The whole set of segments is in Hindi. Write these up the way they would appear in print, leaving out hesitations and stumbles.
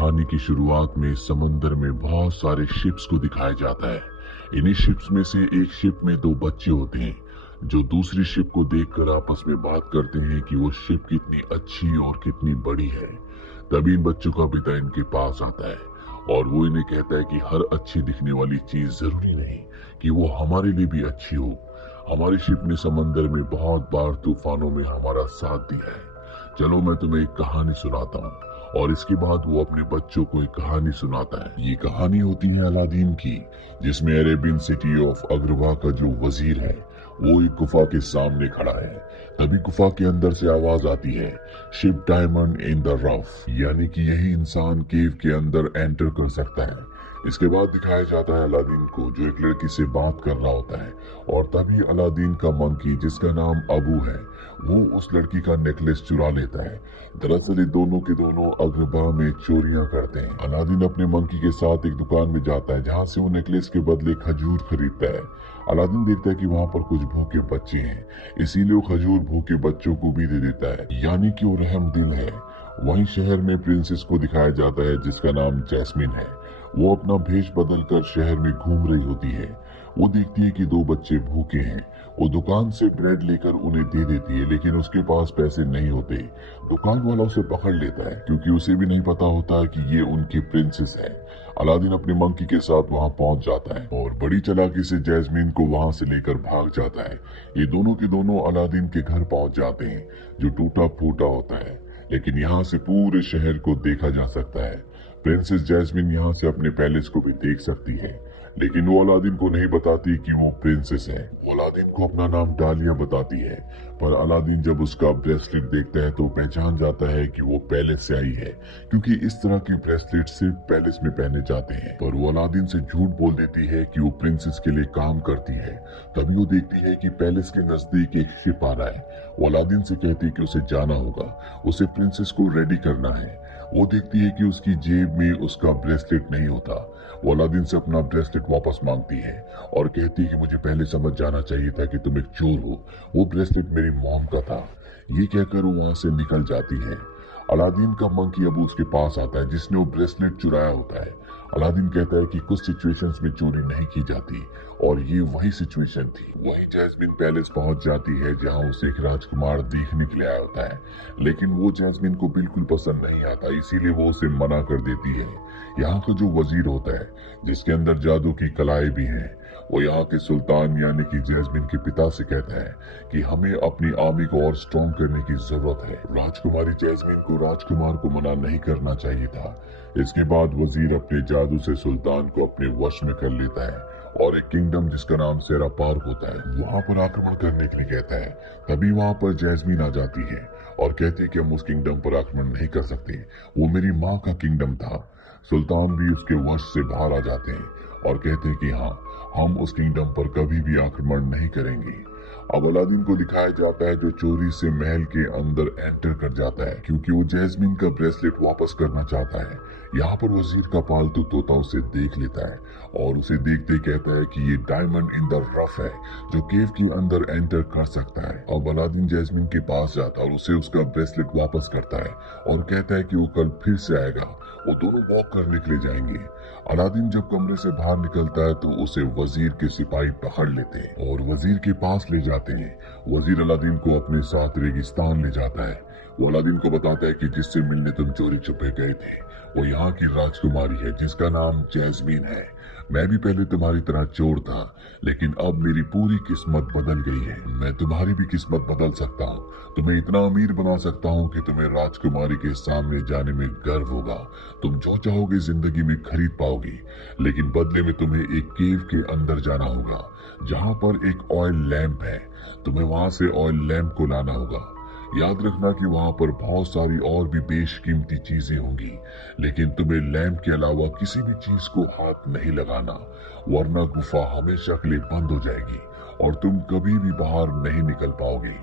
कहानी की शुरुआत में समुंदर में बहुत सारे शिप्स को दिखाया जाता है। इन्हीं शिप्स में से एक शिप में दो बच्चे होते हैं जो दूसरी शिप को देखकर आपस में बात करते हैं कि वो शिप कितनी अच्छी और कितनी बड़ी है। तभी इन बच्चों का पिता इनके पास आता है और वो इन्हें कहता है कि हर अच्छी दिखने वाली चीज जरूरी नहीं कि वो हमारे लिए भी अच्छी हो। हमारी शिप ने समंदर में बहुत बार तूफानों में हमारा साथ दिया है। चलो मैं तुम्हें एक कहानी सुनाता हूँ। और इसके बाद वो अपने बच्चों को एक कहानी सुनाता है। ये कहानी होती है अलादीन की, जिसमें अरेबियन सिटी ऑफ अग्रवा का जो वजीर है वो एक गुफा के सामने खड़ा है। तभी गुफा के अंदर से आवाज आती है, ship diamond in the rough, यानी कि यही इंसान केव के अंदर एंटर कर सकता है। इसके बाद दिखाया जाता है अलादीन को जो एक लड़की से बात कर रहा होता है और तभी अलादीन का मंकी जिसका नाम अबू है वो उस लड़की का नेकलेस चुरा लेता है। दरअसल ये दोनों के दोनों अग्रबा में चोरियां करते हैं। अलादीन अपने मंकी के साथ एक दुकान में जाता है जहां से वो नेकलेस के बदले खजूर खरीदता है। अलादीन देखता है कि वहां पर कुछ भूखे बच्चे हैं, इसीलिए वो खजूर भूखे बच्चों को भी दे देता है, यानी कि वो रहम दिल है। वहीं शहर में प्रिंसेस को दिखाया जाता है जिसका नाम जैस्मिन है। वो अपना भेष बदलकर शहर में घूम रही होती है। वो देखती है कि दो बच्चे भूखे हैं। वो दुकान से ब्रेड लेकर उन्हें दे देती है, लेकिन उसके पास पैसे नहीं होते। दुकान वाला उसे पकड़ लेता है क्योंकि उसे भी नहीं पता होता कि ये उनकी प्रिंसेस है। अलादीन अपने मंकी के साथ वहां पहुंच जाता है और बड़ी चालाकी से जैस्मिन को वहां से लेकर भाग जाता है। ये दोनों के दोनों अलादीन के घर पहुंच जाते हैं जो टूटा फूटा होता है, लेकिन यहाँ से पूरे शहर को देखा जा सकता है। प्रिंसेस जैस्मिन यहाँ से अपने पैलेस को भी देख सकती है, लेकिन वो अलादीन को नहीं बताती कि वो प्रिंसेस है। वो अलादीन को अपना नाम डालिया बताती है, पर अलादीन जब उसका ब्रेसलेट देखता है तो पहचान जाता है कि वो पैलेस से आई है, क्योंकि इस तरह के ब्रेसलेट सिर्फ पैलेस में पहने जाते हैं। पर वो अलादीन से झूठ बोल देती है कि वो प्रिंसेस के लिए काम करती है। तभी वो देखती है कि पैलेस के नजदीक एक शिप आ रहा है। वो अलादीन से कहती है कि उसे जाना होगा, उसे प्रिंसेस को रेडी करना है। वो देखती है कि उसकी जेब में उसका ब्रेसलेट नहीं होता। वो अलादीन से अपना ब्रेसलेट वापस मांगती है और कहती है कि मुझे पहले समझ जाना चाहिए था कि तुम एक चोर हो, वो ब्रेसलेट मेरी मॉम का था। ये कहकर वो वहां से निकल जाती है। अलादीन का मंकी अब उसके पास आता है जिसने वो ब्रेसलेट चुराया होता है। अलादीन कहता है कि कुछ सिचुएशंस में चोरी नहीं की जाती और ये वही सिचुएशन थी। वही जैस्मिन पैलेस पहुंच जाती है जहां उसे एक राजकुमार देखने के लिए आया होता है, लेकिन वो जैस्मिन को बिल्कुल पसंद नहीं आता, इसीलिए वो उसे मना कर देती है। यहाँ का जो वजीर होता है जिसके अंदर जादू की कलाएं भी हैं, वो यहाँ के सुल्तान यानी कि जैस्मिन के पिता से कहता है कि हमें अपनी आर्मी को और स्ट्रॉन्ग करने की जरूरत है। राजकुमारी जैस्मिन को राजकुमार को मना नहीं करना चाहिए था। इसके बाद वजीर अपने जादू से सुल्तान को अपने वश में कर लेता है और एक किंगडम जिसका नाम सेरा पार्क होता है वहां पर आक्रमण करने के लिए कहता है। तभी वहां पर जैस्मिन आ जाती है और कहती है कि हम उस किंगडम पर आक्रमण नहीं कर सकते, वो मेरी माँ का किंगडम था। सुल्तान भी उसके वश से बाहर आ जाते हैं और कहते हैं कि हाँ, हम उस किंगडम पर कभी भी आक्रमण नहीं करेंगे। अब अलादीन को दिखाया जाता है जो चोरी से महल के अंदर एंटर कर जाता है क्योंकि वो जैस्मिन का ब्रेसलेट वापस करना चाहता है। यहाँ पर वजीर का पालतू तोता उसे देख लेता है और उसे देखते कहता है कि ये डायमंड इन द रफ है जो केव के अंदर एंटर कर सकता है। अब अलादीन जैस्मिन के पास जाता है और उसे उसका ब्रेसलेट वापस करता है और कहता है कि वो कल फिर से आएगा। वो दोनों वॉक करने के लिए जाएंगे। अलादीन जब कमरे से बाहर निकलता है तो उसे वजीर के सिपाही पकड़ लेते हैं और वजीर के पास ले जाते हैं। वजीर अलादीन को अपने साथ रेगिस्तान ले जाता है। वो अलादीन को बताता है कि जिससे मिलने तुम चोरी छुपे गए थे वो यहाँ की राजकुमारी है जिसका नाम जैस्मिन है। मैं भी पहले तुम्हारी तरह चोर था, लेकिन अब मेरी पूरी किस्मत बदल गई है। मैं तुम्हारी भी किस्मत बदल सकता हूँ, तुम्हें इतना अमीर बना सकता हूँ कि तुम्हें राजकुमारी के सामने जाने में गर्व होगा। तुम जो चाहोगे जिंदगी में खरीद पाओगी, लेकिन बदले में तुम्हें एक केव के अंदर जाना होगा जहाँ पर एक ऑयल लैंप है। तुम्हें वहां से ऑयल लैंप को लाना होगा। याद रखना कि वहां पर बहुत सारी और भी बेशकीमती चीजें होंगी, लेकिन तुम्हें लैंप के अलावा किसी भी चीज को हाथ नहीं लगाना, वरना गुफा हमेशा के लिए बंद हो जाएगी और तुम कभी भी बाहर नहीं निकल पाओगे।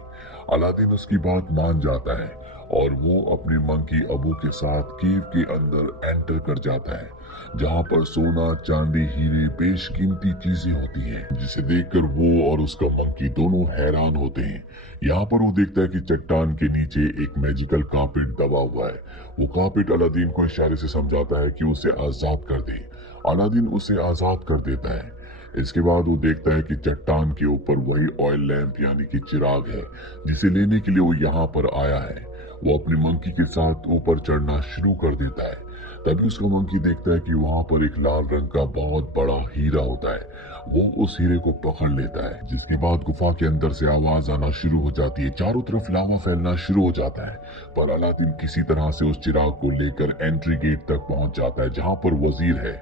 अलादीन उसकी बात मान जाता है और वो अपनी मंकी अबू के साथ केव के अंदर एंटर कर जाता है, जहाँ पर सोना, चांदी, हीरे, बेशकीमती चीजें होती हैं, जिसे देखकर वो और उसका मंकी दोनों हैरान होते हैं। यहाँ पर वो देखता है कि चट्टान के नीचे एक मैजिकल कारपेट दबा हुआ है। वो कारपेट अलादीन को इशारे से समझाता है कि उसे आजाद कर दे। अलादीन उसे आजाद कर देता है। इसके बाद वो देखता है कि चट्टान के ऊपर वही ऑयल लैंप यानी कि चिराग है, जिसे लेने के लिए वो यहाँ पर आया है। वो अपनी मंकी के साथ ऊपर चढ़ना शुरू कर देता है। तभी उसका मंकी देखता है कि वहां पर एक लाल रंग का बहुत बड़ा हीरा होता है। वो उस हीरे को पकड़ लेता है, जिसके बाद गुफा के अंदर से आवाज आना शुरू हो जाती है। चारों तरफ लावा फैलना शुरू हो जाता है, पर अलादीन किसी तरह से उस चिराग को लेकर एंट्री गेट तक पहुंच जाता है, जहां पर वजीर है।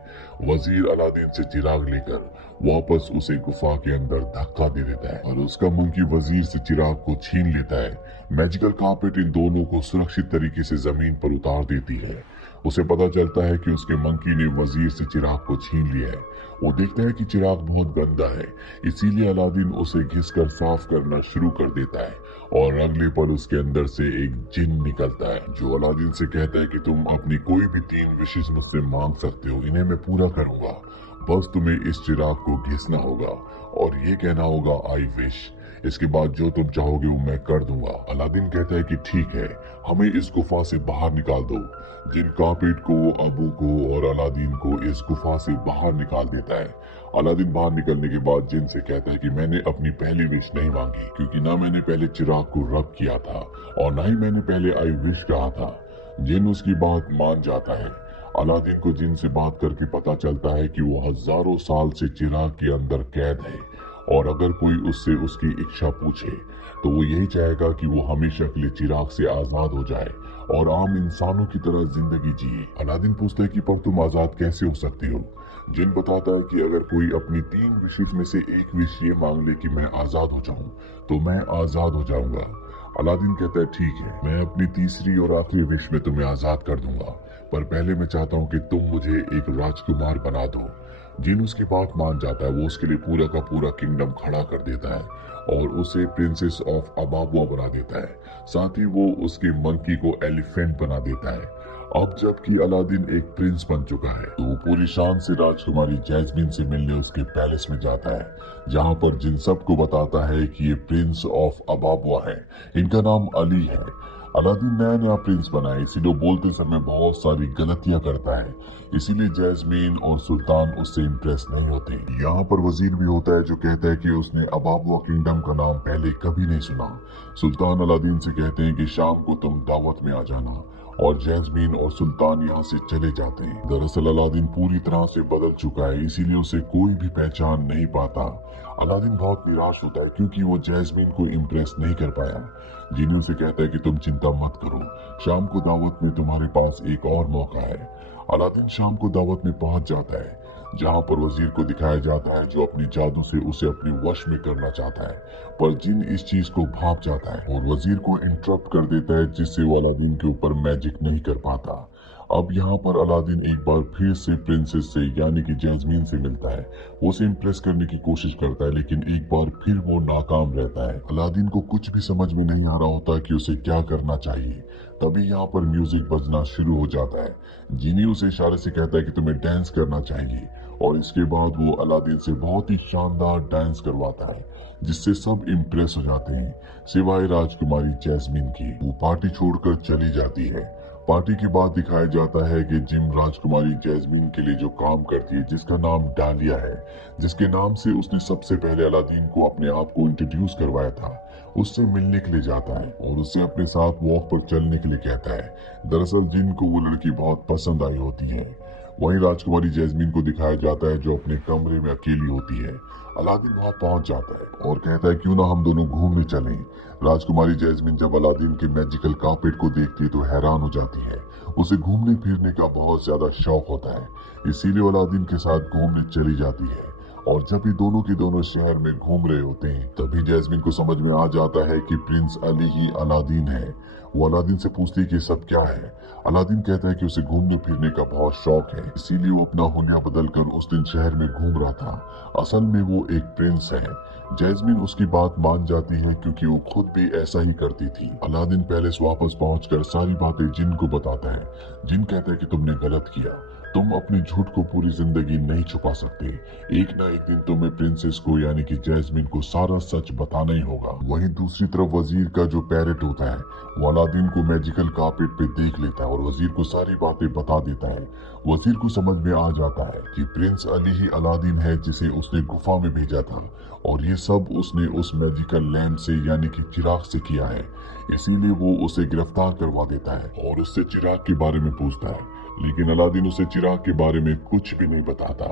वजीर अलादीन से चिराग लेकर वापस उसे गुफा के अंदर धक्का दे देता है और उसका मंकी वजीर से चिराग को छीन लेता है। मैजिकल कारपेट इन दोनों को सुरक्षित तरीके से जमीन पर उतार देती है। उसे पता चलता है कि उसके मंकी ने वजीर से चिराग को छीन लिया है। वो देखता है कि चिराग बहुत गंदा है, इसीलिए अलादीन उसे घिसकर साफ करना शुरू कर देता है और अगले पल उसके अंदर से एक जिन निकलता है, जो अलादीन से कहता है कि तुम अपनी कोई भी 3 विशेष मुझसे मांग सकते हो, इन्हें मैं पूरा करूंगा। बस तुम्हें इस चिराग को घिसना होगा और ये कहना होगा आई विश। इसके बाद जो तुम चाहोगे वो मैं कर दूंगा। अलादीन कहता है कि ठीक है, हमें इस गुफा से बाहर निकाल दो। जिन कारपेट को, अबू को और अलादीन को इस गुफा से बाहर निकाल देता है। अलादीन बाहर निकलने के बाद जिन से कहता है कि मैंने अपनी पहली विश नहीं मांगी, क्योंकि ना मैंने पहले चिराग को रब किया था और ना ही मैंने पहले आई विश कहा था। जिन उसकी बात मान जाता है। अलादीन को जिन से बात करके पता चलता है कि वो हजारों साल से चिराग के अंदर कैद है और अगर कोई उससे उसकी इच्छा पूछे तो वो यही चाहेगा कि वो हमेशा के लिए चिराग से आजाद हो जाए और आम इंसानों की तरह जिंदगी जिए। अलादीन पूछता है कि पर तुम आजाद कैसे हो सकती हो। जिन बताता है कि अगर कोई अपनी 3 विशेष में से एक विश ये मांग ले कि मैं आजाद हो जाऊं तो मैं आजाद हो जाऊंगा। अलादीन कहता है ठीक है, मैं अपनी तीसरी और आखिरी विश में तुम्हें आजाद कर दूंगा, पर पहले मैं चाहता हूँ कि तुम मुझे एक राजकुमार बना दो। जिन उसकी बात मान जाता है। वो उसके लिए पूरा का पूरा किंगडम खड़ा कर देता है और उसे प्रिंसेस ऑफ अबाबुआ बना देता है। साथ ही वो उसके मंकी को एलिफेंट बना देता है। अब जबकि अलादीन एक प्रिंस बन चुका है तो वो पूरी शान से राजकुमारी जैस्मीन से मिलने उसके पैलेस में जाता है, जहाँ पर जिन सबको बताता है कि ये प्रिंस ऑफ अबाबुआ है, इनका नाम अली है। अलादीन नया नया प्रिंस बना है, इसीलिए बोलते समय बहुत सारी गलतियां करता है, इसीलिए जैस्मीन और सुल्तान उससे इम्प्रेस नहीं होते। यहाँ पर वजीर भी होता है जो कहता है कि उसने अबाबुआ किंगडम का नाम पहले कभी नहीं सुना। सुल्तान अलादीन से कहते हैं कि शाम को तुम दावत में आ जाना और जैस्मीन और सुल्तान यहाँ से चले जाते हैं। दरअसल अलादीन पूरी तरह से बदल चुका है, इसीलिए उसे कोई भी पहचान नहीं पाता। अलादीन बहुत निराश होता है क्योंकि वो जैस्मीन को इम्प्रेस नहीं कर पाया। जिन्हें उसे कहता है कि तुम चिंता मत करो, शाम को दावत में तुम्हारे पास एक और मौका है। अलादीन शाम को दावत में पहुंच जाता है, जहां पर वजीर को दिखाया जाता है जो अपनी जादू से उसे अपने वश में करना चाहता है, पर जिन इस चीज को भाग जाता है और वजीर को इंटरप्ट कर देता है, जिससे वो अलादीन के ऊपर मैजिक नहीं कर पाता। अब यहाँ पर अलादीन एक बार फिर से प्रिंसेस से यानी कि जैस्मीन से मिलता है। वो उसे इम्प्रेस करने की कोशिश करता है, लेकिन एक बार फिर वो नाकाम रहता है। अलादीन को कुछ भी समझ में नहीं आ रहा होता कि उसे क्या करना चाहिए। तभी यहाँ पर म्यूजिक बजना शुरू हो जाता है। जीनी उसे इशारे से कहता है कि तुम्हें डांस करना चाहिए और इसके बाद वो अलादीन से बहुत ही शानदार डांस करवाता है, जिससे सब इम्प्रेस हो जाते हैं सिवाय राजकुमारी जैस्मीन की। वो पार्टी छोड़कर चली जाती है। पार्टी के बाद दिखाया जाता है कि जिम राजकुमारी जैस्मीन के लिए जो काम करती है, जिसका नाम डालिया है, जिसके नाम से उसने सबसे पहले अलादीन को अपने आप को इंट्रोड्यूस करवाया था, उससे मिलने के लिए जाता है और उससे अपने साथ वॉक पर चलने के लिए कहता है। दरअसल जिन को वो लड़की बहुत पसंद आई होती है। वहीं राजकुमारी जैस्मीन को दिखाया जाता है जो अपने कमरे में अकेली होती है। अलादीन वहां पहुंच जाता है और कहता है क्यों ना हम दोनों घूमने चलें। राजकुमारी जैस्मीन जब अलादीन के मैजिकल कारपेट को देखती है तो हैरान हो जाती है। उसे घूमने फिरने का बहुत ज्यादा शौक होता है, इसीलिए अलादीन के साथ घूमने चली जाती है। और जब ये दोनों के दोनों शहर में घूम रहे होते हैं, तभी जैस्मीन को समझ में आ जाता है कि प्रिंस अली ही अलादीन है। वो अलादीन से पूछती है कि सब क्या है। अलादीन कहता है कि उसे घूमने फिरने का बहुत शौक है, इसीलिए वो अपना हुलिया बदलकर उस दिन शहर में घूम रहा था। असल में वो एक प्रिंस है। जैस्मिन उसकी बात मान जाती है क्योंकि वो खुद भी ऐसा ही करती थी। अलादीन पैलेस वापस पहुंचकर सारी बातें जिन को बताता है। जिन कहता है कि तुमने गलत किया, तुम अपने झूठ को पूरी जिंदगी नहीं छुपा सकते। एक ना एक दिन तुम्हें प्रिंसेस को यानी कि जैस्मिन को सारा सच बताना ही होगा। वहीं दूसरी तरफ वजीर का जो पैरेट होता है वो अलादीन को मैजिकल कार्पेट पे देख लेता है और वजीर को सारी बातें बता देता है। वजीर को समझ में आ जाता है कि प्रिंस अली ही अलादीन है जिसे उसने गुफा में भेजा था और ये सब उसने उस मैजिकल लैम्प से यानी कि चिराग से किया है। इसीलिए वो उसे गिरफ्तार करवा देता है और उससे चिराग के बारे में पूछता है, लेकिन अलादीन उसे चिराग के बारे में कुछ भी नहीं बताता।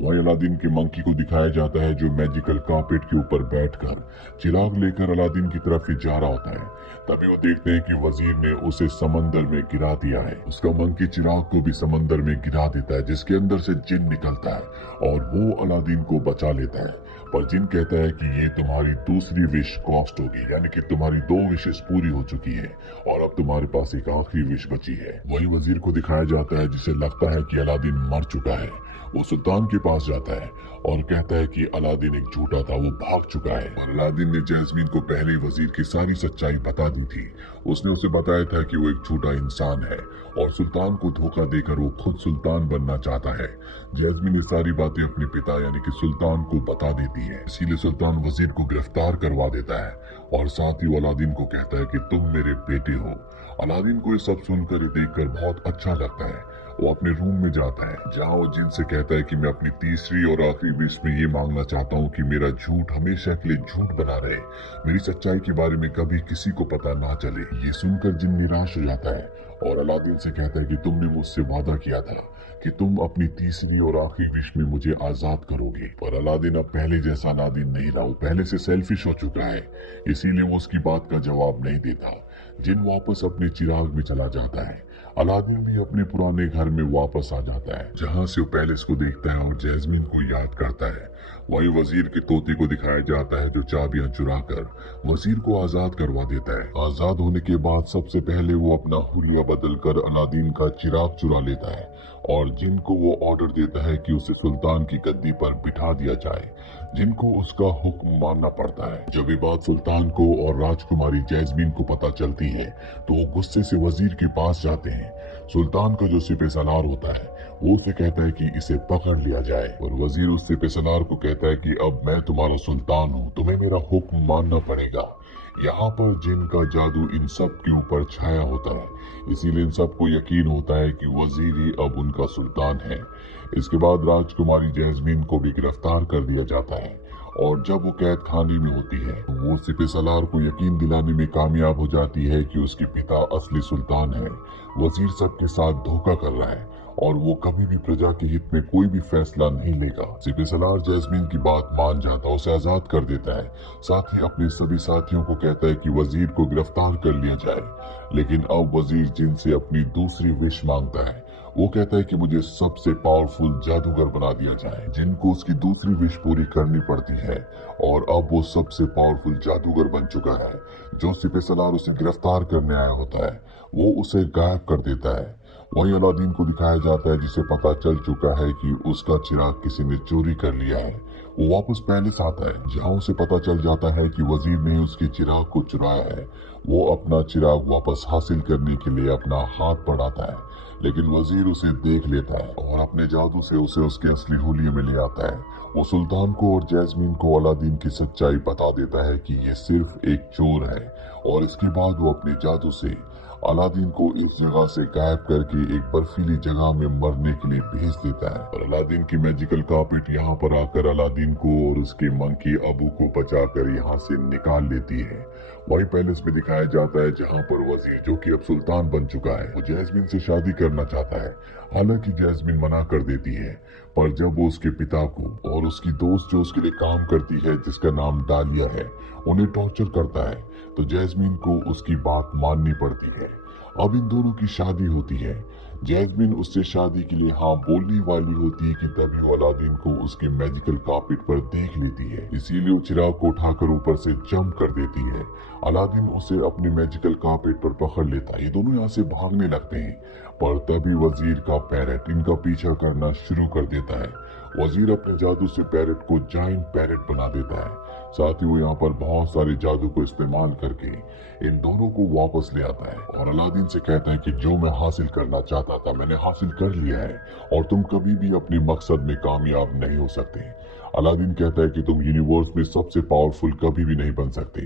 वहीं अलादीन के मंकी को दिखाया जाता है जो मैजिकल कार्पेट के ऊपर बैठकर चिराग लेकर अलादीन की तरफ ही जा रहा होता है। तभी वो देखते हैं कि वजीर ने उसे समंदर में गिरा दिया है। उसका मंकी चिराग को भी समंदर में गिरा देता है जिसके अंदर से जिन निकलता है और वो अलादीन को बचा लेता है। पर जिन कहता है कि ये तुम्हारी दूसरी विश कॉस्ट होगी, यानी कि तुम्हारी 2 विशेस पूरी हो चुकी है और अब तुम्हारे पास एक आखिरी विश बची है। वही वजीर को दिखाया जाता है जिसे लगता है कि अलादीन मर चुका है। वो सुल्तान के पास जाता है और कहता है कि अलादीन एक झूठा था, वो भाग चुका है। और अलादीन ने जैस्मिन को पहले ही वजीर की सारी सच्चाई बता दी थी। उसने उसे बताया था कि वो एक झूठा इंसान है और सुल्तान को धोखा देकर वो खुद सुल्तान बनना चाहता है। जैस्मिन ने सारी बातें अपने पिता यानी कि सुल्तान को बता देती है। इसीलिए सुल्तान वजीर को गिरफ्तार करवा देता है और साथ ही वो अलादीन को कहता है कि तुम मेरे बेटे हो। अलादीन को ये सब सुनकर देखकर बहुत अच्छा लगता है। वो अपने रूम में जाता है जहाँ वो जिन से कहता है कि मैं अपनी तीसरी और आखिरी विश में ये मांगना चाहता हूँ कि मेरा झूठ हमेशा के लिए झूठ बना रहे, मेरी सच्चाई के बारे में कभी किसी को पता ना चले। ये सुनकर जिन निराश हो जाता है और अलादीन से कहता है कि तुमने मुझसे वादा किया था कि तुम अपनी तीसरी और आखिरी विश में मुझे आजाद करोगे। पर अलादीन अब पहले जैसा अलादीन नहीं रहा, वो पहले से सेल्फिश हो चुका है, इसीलिए वो उसकी बात का जवाब नहीं देता। जिन वापस अपने चिराग में चला जाता है। अलादीन भी अपने पुराने घर में वापस आ जाता है जहाँ से वो पैलेस को देखता है और जैस्मिन को याद करता है। वही वजीर के तोते को दिखाया जाता है जो चाबियां चुराकर वजीर को आजाद करवा देता है। आजाद होने के बाद सबसे पहले वो अपना हुलिया बदलकर अलादीन का चिराग चुरा लेता है और जिनको वो ऑर्डर देता है कि उसे सुल्तान की गद्दी पर बिठा दिया जाए, जिनको उसका हुक्म मानना पड़ता है। जब ये बात सुल्तान को और राजकुमारी जैस्मिन को पता चलती है तो वो गुस्से से वजीर के पास जाते हैं। सुल्तान का जो सिपह सलार होता है वो उसे कहता है कि इसे पकड़ लिया जाए और वजीर उस सिपह सलार को कहता है कि अब मैं तुम्हारा सुल्तान हूँ, तुम्हें मेरा हुक्म मानना पड़ेगा। यहाँ पर जिन का जादू इन सब के ऊपर छाया होता है, इसीलिए इन सबको यकीन होता है कि वजीर ही अब उनका सुल्तान है। इसके बाद राजकुमारी जैस्मिन को भी गिरफ्तार कर दिया जाता है और जब वो कैद खाने में होती है तो वो सिपह सलार को यकीन दिलाने में कामयाब हो जाती है कि उसके पिता असली सुल्तान है। वजीर सबके साथ धोखा कर रहा है और वो कभी भी प्रजा के हित में कोई भी फैसला नहीं लेगा। सिपह सलार जैस्मिन की बात मान जाता है, उसे आजाद कर देता है। साथ ही अपने सभी साथियों को कहता है कि वजीर को गिरफ्तार कर लिया जाए। लेकिन अब वजीर जिन से अपनी दूसरी विश मांगता है। वो कहता है कि मुझे सबसे पावरफुल जादूगर बना दिया जाए। जिनको उसकी दूसरी विश पूरी करनी पड़ती है और अब वो सबसे पावरफुल जादूगर बन चुका है। जो सिपह सलार उसे गिरफ्तार करने आया होता है वो उसे गायब कर देता है। वहीं अलादीन को दिखाया जाता है जिसे पता चल चुका है कि उसका चिराग किसी ने चोरी कर लिया है। वो वापस पैलेस आता है जहाँ उसे पता चल जाता है कि वजीर ने उसके चिराग को चुराया है। वो अपना चिराग वापस हासिल करने के लिए अपना हाथ बढ़ाता है, लेकिन वजीर उसे देख लेता है और अपने जादू से उसे उसके असली हुलिये में ले आता है। वो सुल्तान को और जैस्मिन को अलादीन की सच्चाई बता देता है कि ये सिर्फ एक चोर है और इसके बाद वो अपने जादू से अलादीन को इस जगह से गायब करके एक बर्फीली जगह में मरने के लिए भेज देता है। और अलादीन की मैजिकल कार्पेट यहाँ पर आकर अलादीन को और उसके मंकी अबू को बचाकर यहाँ से निकाल लेती है। वही पैलेस में दिखाया जाता है जहाँ पर वजीर जो कि अब सुल्तान बन चुका है वो जैस्मिन से शादी करना चाहता है। हालांकि जैस्मिन मना कर देती है, पर जब वो उसके पिता को और उसकी दोस्त जो उसके लिए काम करती है जिसका नाम डालिया है उन्हें टॉर्चर करता है तो जैस्मिन को उसकी बात माननी पड़ती है। अब इन दोनों की शादी होती है। जैस्मीन उससे शादी के लिए हाँ बोलने वाली होती है कि तभी वो अलादीन को उसके मैजिकल कार्पेट पर देख लेती है, इसीलिए वो चिराग को उठाकर ऊपर से जंप कर देती है। अलादीन उसे अपने मैजिकल कार्पेट पर पकड़ लेता है। ये दोनों यहाँ से भागने लगते हैं, पर तभी वजीर का पैरेट इनका पीछा करना शुरू कर देता है। वजीर अपने जादू से पैरेट को जायंट पैरेट बना देता है। साथ ही वो यहाँ पर बहुत सारे जादू को इस्तेमाल करके इन दोनों को वापस ले आता है और अलादीन से कहता है कि जो मैं हासिल करना चाहता था मैंने हासिल कर लिया है और तुम कभी भी अपने मकसद में कामयाब नहीं हो सकते। अलादीन कहता है कि तुम यूनिवर्स में सबसे पावरफुल कभी भी नहीं बन सकते,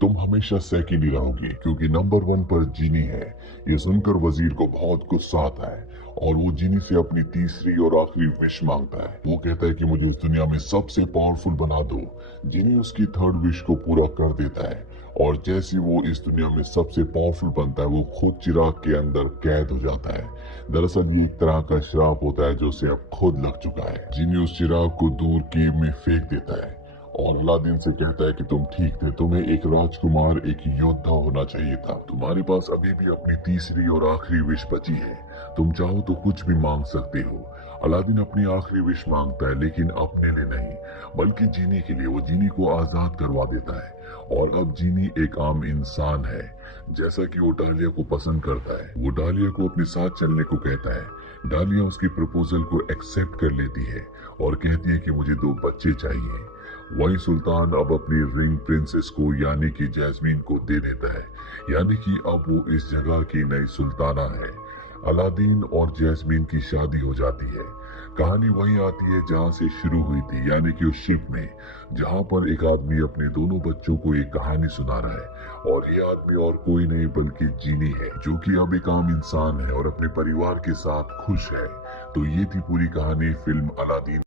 तुम हमेशा सेकंड ही रहोगे क्योंकि नंबर 1 पर जीनी है। ये सुनकर वजीर को बहुत गुस्सा आता है और वो जीनी से अपनी तीसरी और आखिरी विश मांगता है। वो कहता है कि मुझे इस दुनिया में सबसे पावरफुल बना दो। जीनी उसकी थर्ड विश को पूरा कर देता है और जैसे वो इस दुनिया में सबसे पावरफुल बनता है वो खुद चिराग के अंदर कैद हो जाता है। दरअसल ये एक तरह का श्राप होता है जो उसे अब खुद लग चुका है। जीनी उस चिराग को दूर केव में फेंक देता है और अलादीन से कहता है कि तुम ठीक थे, तुम्हें एक राजकुमार एक योद्धा होना चाहिए था, तुम्हारे पास अभी भी अपनी तीसरी और आखिरी विश बची है, तुम चाहो तो कुछ भी मांग सकते हो। अलादीन अपनी आखिरी विश मांगता है लेकिन अपने लिए नहीं बल्कि जीनी के लिए। वो जीनी को आजाद करवा देता है और अब जीनी एक आम इंसान है। जैसा कि वो डालिया को पसंद करता है, वो डालिया को अपने साथ चलने को कहता है। डालिया उसकी प्रपोजल को एक्सेप्ट कर लेती है और कहती है कि मुझे 2 बच्चे चाहिए। वही सुल्तान अब अपनी रिंग प्रिंसेस को यानी कि जैस्मीन को दे देता है, यानी कि अब वो इस जगह की नई सुल्ताना है। अलादीन और जैस्मीन की शादी हो जाती है। कहानी वही आती है जहां से शुरू हुई थी, यानी कि उस शिप में जहां पर एक आदमी अपने दोनों बच्चों को एक कहानी सुना रहा है और ये आदमी और कोई नहीं बल्कि जीनी है जो कि अब एक आम इंसान है और अपने परिवार के साथ खुश है। तो ये थी पूरी कहानी फिल्म अलादीन।